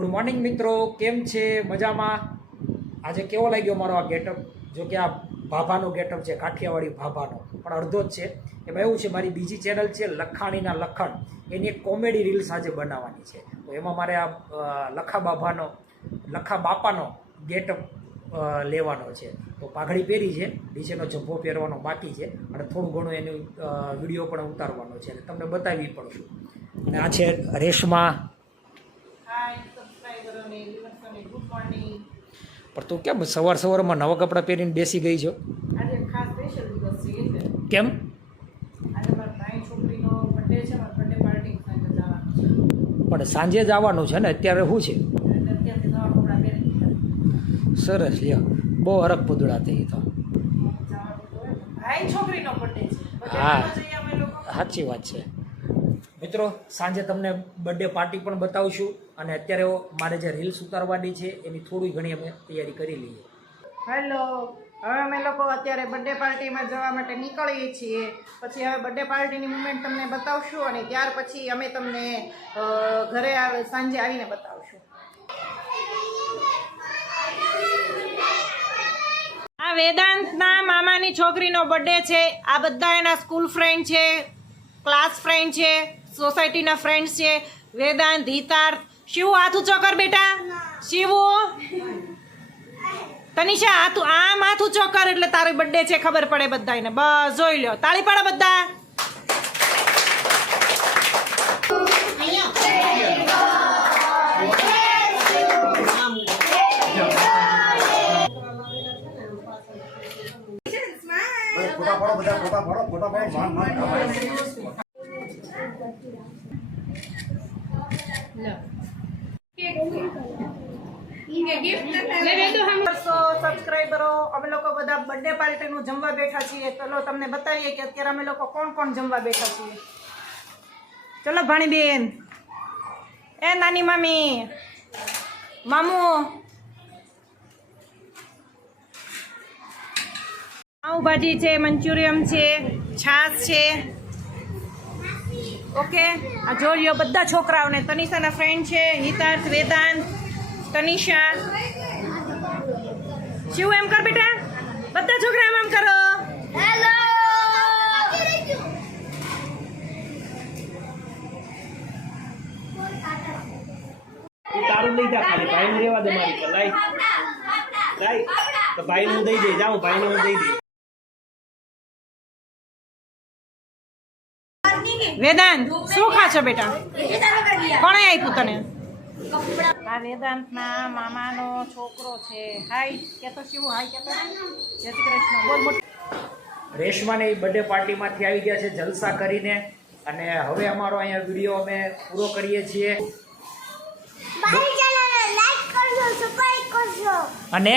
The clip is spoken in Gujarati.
ગુડ મોર્નિંગ મિત્રો, કેમ છે? મજામાં? આજે કેવો લાગ્યો મારો આ ગેટઅપ? જો કે આ ભાભાનો ગેટઅપ છે, કાઠિયાવાડી ભાભાનો, પણ અડધો જ છે. એમાં એવું છે, મારી બીજી ચેનલ છે લખાણીના લખણ, એની એક કોમેડી રીલ્સ આજે બનાવવાની છે. તો એમાં મારે આ લખા બાપાનો ગેટઅપ લેવાનો છે. તો પાઘડી પહેરી છે, નીચેનો જબ્બો પહેરવાનો બાકી છે, અને થોડું ઘણું એનું વિડીયો પણ ઉતારવાનો છે અને તમને બતાવી પણ છું. અને આ છે રેશમા. પણ તું કેમ સવારમાં નવા કપડાં પહેરીને બેસી ગઈ છો? આજે ખાસ સ્પેશિયલ દિવસ છે એટલે. કેમ? આજે મારા ભાઈ છોકરીનો બર્થડે છે, મારા બર્થડે પાર્ટી સાથે જવાનું છે. પણ સાંજે જ આવવાનું છે ને, અત્યારે શું છે? એટલે અત્યારથી નવા કપડાં પહેરી દીધા. સરસ, લ્યો, બહુ હરખ પુદડા થઈ તો. ભાઈ છોકરીનો બર્થડે છે. હા, જઈએ અમે લોકો. સાચી વાત છે. મિત્રો, સાંજે તમને બર્થડે પાર્ટી પણ બતાવશું, અને અત્યારે મારે જે રીલ્સ ઉતારવાની છે એની થોડી ઘણી અમે તૈયારી કરી લઈએ. હેલો, હવે અમે લોકો અત્યારે બર્થડે પાર્ટીમાં જવા માટે નીકળીએ છીએ. પછી હવે બર્થડે પાર્ટીની મુમેન્ટ તમને બતાવશું, અને ત્યાર પછી અમે તમને ઘરે સાંજે આવીને બતાવશું. આ વેદાંતના મામાની છોકરીનો બર્થડે છે. આ બધા એના સ્કૂલ ફ્રેન્ડ છે, ક્લાસ ફ્રેન્ડ છે, સોસાયટીના ફ્રેન્ડ્સ છે. વેદાંત, હિતાર્થ, શિવ હાથ ઊંચો કર બેટા. શિવો, તનિષા આમ હાથ ઊંચો કર એટલે તારો બર્થડે છે ખબર પડે બધાને. બસ જોઈ લો, તાળી પાડો બધા. સબસ્ક્રાઈબરો, અમે લોકો બધા બર્થડે પાર્ટીનું જમવા બેઠા છીએ. ચલો તમને બતાવીએ કે અત્યારે અમે લોકો કોણ કોણ જમવા બેઠા છીએ. ચલો ભાણીબેન, એ નાની મામી, મામુ, પાઉંભાજી છે, મંચુરિયમ છે, છાશ છે. ઓકે, આ જોઈ બધા છોકરાઓને. તનિષાના ફ્રેન્ડ છે, હિતાર્થ, વેદાંત, તનિષા. શિવ એમ કર બેટા, બધા છોકરા એમ કરો. હેલો, તારું લઈ જા, ખાલી ભાઈ ને રેવા દે. મારી લાઈ તો ભાઈ નું દઈ દે. જાઉં ભાઈ ને દઈ દે. વેદાંત, શું ખાશો બેટા? કોણે આપ્યું તને? આ વેદાંતના મામાનો છોકરો છે. હાય કેતો શિવ, હાય કેતો. જય શ્રી કૃષ્ણ, બોલ બોલ. રેશમાની બર્થડે પાર્ટીમાંથી આવી ગયા છે જલસા કરીને, અને હવે અમારો અહીંયા વિડીયો અમે પૂરો કરીએ છીએ. અને